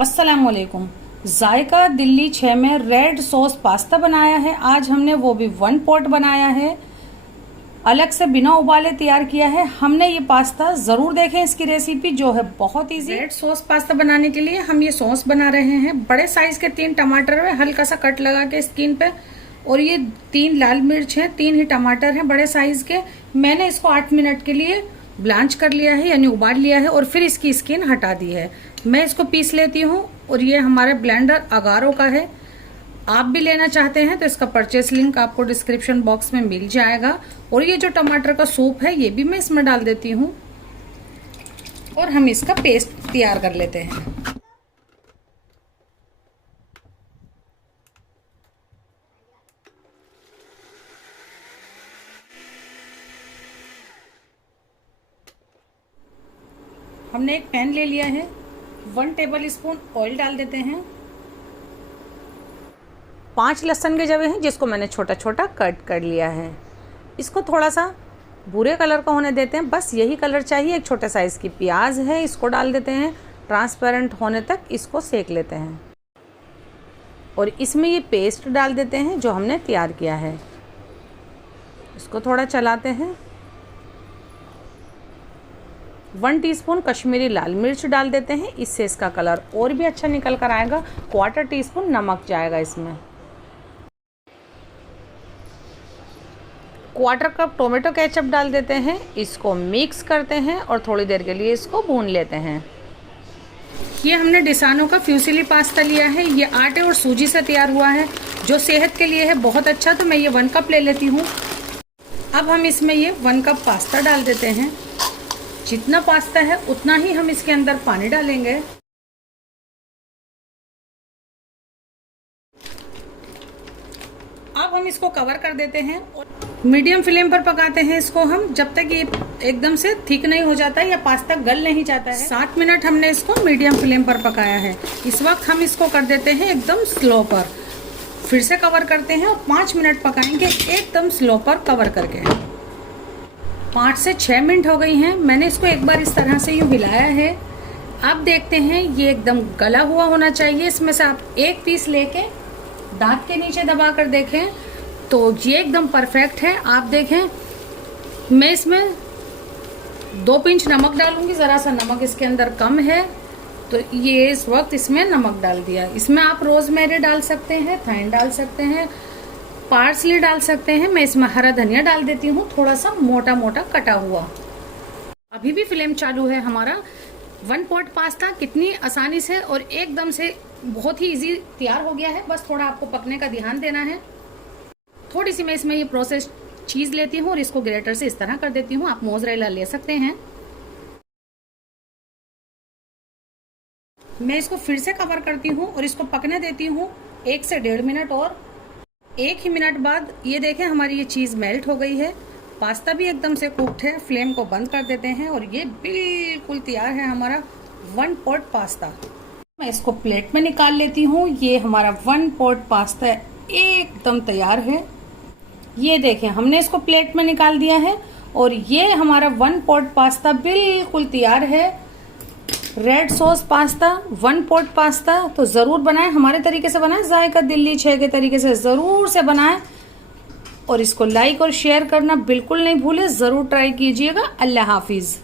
अस्सलामुअलैकुम। जायका दिल्ली 6 में red sauce pasta बनाया है। आज हमने वो भी 1 पॉट बनाया है, अलग से बिना उबाले तैयार किया है हमने ये पास्ता। जरूर देखें इसकी रेसिपी जो है बहुत इजी। रेड सॉस पास्ता बनाने के लिए हम ये सॉस बना रहे हैं। बड़े साइज के 3 टमाटर है, हल्का सा कट लगा के स्किन पे, और ये 3 लाल मिर्च है, 3 ही टमाटर हैं बड़े साइज के। मैंने इसको 8 मिनट के लिए ब्लांच कर लिया है, यानी उबाल लिया है, और फिर इसकी स्किन हटा दी है। मैं इसको पीस लेती हूँ। और ये हमारे ब्लेंडर अगारो का है। आप भी लेना चाहते हैं तो इसका परचेस लिंक आपको डिस्क्रिप्शन बॉक्स में मिल जाएगा। और ये जो टमाटर का सूप है ये भी मैं इसमें डाल देती हूँ, और हम इसका पेस्ट तैयार कर लेते हैं। हमने एक पैन ले लिया है, 1 टेबल स्पून ऑयल डाल देते हैं। 5 लहसुन के जवे हैं जिसको मैंने छोटा छोटा कट कर लिया है। इसको थोड़ा सा भूरे कलर का होने देते हैं, बस यही कलर चाहिए। एक छोटे साइज़ की प्याज है, इसको डाल देते हैं। ट्रांसपेरेंट होने तक इसको सेक लेते हैं, और इसमें ये पेस्ट डाल देते हैं जो हमने तैयार किया है। इसको थोड़ा चलाते हैं। 1 टीस्पून कश्मीरी लाल मिर्च डाल देते हैं, इससे इसका कलर और भी अच्छा निकल कर आएगा। 1/4 टीस्पून नमक जाएगा इसमें। 1/4 कप टोमेटो केचप डाल देते हैं। इसको मिक्स करते हैं और थोड़ी देर के लिए इसको भून लेते हैं। ये हमने डिसानो का फ्यूसिली पास्ता लिया है। ये आटे और सूजी से तैयार हुआ है, जो सेहत के लिए है बहुत अच्छा। तो मैं ये 1 कप ले लेती हूँ। अब हम इसमें ये 1 कप पास्ता डाल देते हैं। जितना पास्ता है उतना ही हम इसके अंदर पानी डालेंगे। अब हम इसको कवर कर देते हैं और मीडियम फ्लेम पर पकाते हैं इसको हम, जब तक ये एकदम से थिक नहीं हो जाता है या पास्ता गल नहीं जाता है। 7 मिनट हमने इसको मीडियम फ्लेम पर पकाया है। इस वक्त हम इसको कर देते हैं एकदम स्लो पर। फिर से कवर करते हैं और 5 मिनट पकाएंगे एकदम स्लो पर कवर करके। 5 से 6 मिनट हो गई हैं। मैंने इसको एक बार इस तरह से यूँ हिलाया है। अब देखते हैं, ये एकदम गला हुआ होना चाहिए। इसमें से आप एक पीस लेके दांत के नीचे दबा कर देखें तो ये एकदम परफेक्ट है। आप देखें, मैं इसमें 2 पिंच नमक डालूंगी। ज़रा सा नमक इसके अंदर कम है, तो ये इस वक्त इसमें नमक डाल दिया। इसमें आप रोजमेरी डाल सकते हैं, थाइन डाल सकते हैं, पार्सली डाल सकते हैं। मैं इसमें हरा धनिया डाल देती हूँ, थोड़ा सा मोटा मोटा कटा हुआ। अभी भी फ्लेम चालू है हमारा। 1 पॉट पास्ता कितनी आसानी से और एकदम से बहुत ही इजी तैयार हो गया है। बस थोड़ा आपको पकने का ध्यान देना है। थोड़ी सी मैं इसमें ये प्रोसेस चीज लेती हूँ और इसको ग्रेटर से इस तरह कर देती हूँ। आप मोज़रेला ले सकते हैं। मैं इसको फिर से कवर करती हूँ और इसको पकने देती हूँ 1 से 1.5 मिनट। और 1 ही मिनट बाद ये देखें हमारी ये चीज़ मेल्ट हो गई है। पास्ता भी एकदम से कुक्ड है। फ्लेम को बंद कर देते हैं और ये बिल्कुल तैयार है हमारा 1 पॉट पास्ता। मैं इसको प्लेट में निकाल लेती हूँ। ये हमारा 1 पॉट पास्ता एकदम तैयार है। ये देखें, हमने इसको प्लेट में निकाल दिया है और ये हमारा 1 पॉट पास्ता बिल्कुल तैयार है। Red sauce pasta, 1 pot pasta तो ज़रूर बनाएं, हमारे तरीके से बनाएं, जायका दिल्ली 6 के तरीके से ज़रूर से बनाएं। और इसको लाइक और शेयर करना बिल्कुल नहीं भूलें। ज़रूर ट्राई कीजिएगा। अल्लाह हाफिज़।